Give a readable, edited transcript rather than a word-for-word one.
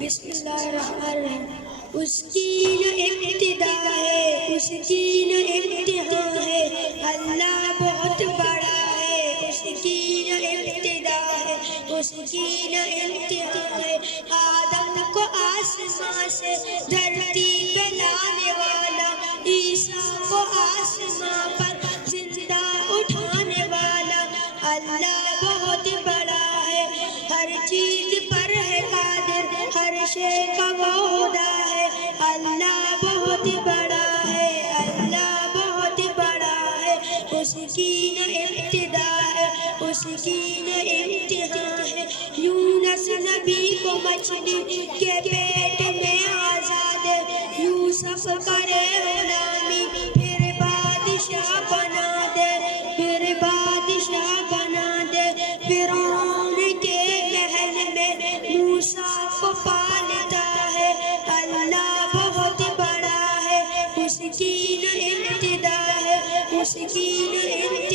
بسم اللہ الرحمن الرحیم۔ اس کی نہ ابتدا ہے، اس کی نہ انتہا ہے، اللہ بہت بڑا ہے۔ اس کی نہ ابتدا ہے، اس کی نہ انتہا ہے، آدم کو آسمان سے دھرتی پہ لانے والا، عیسیٰ کو آسمان پر زندہ اٹھانے والا، اللہ بہت بڑا ہے، ہر چیز پر ہے قادر، ہر شے کا خدا ہے، اللہ بہت بڑا ہے، اللہ بہت بڑا ہے۔ اس کی نہ ابتدا ہے، اس کی نہ انتہا ہے، یونس نبی کو مچھلی کے پیٹ میں آزاد، یوسف کرے غلامی پھر بادشاہ بنا دے، پھر بادشاہ بنا دے، فرعون کے محل میں موسیٰ کو پالتا ہے، اللہ بہت بڑا ہے، اس کی نہ ابتدا ہے، اس کی نہ انتہا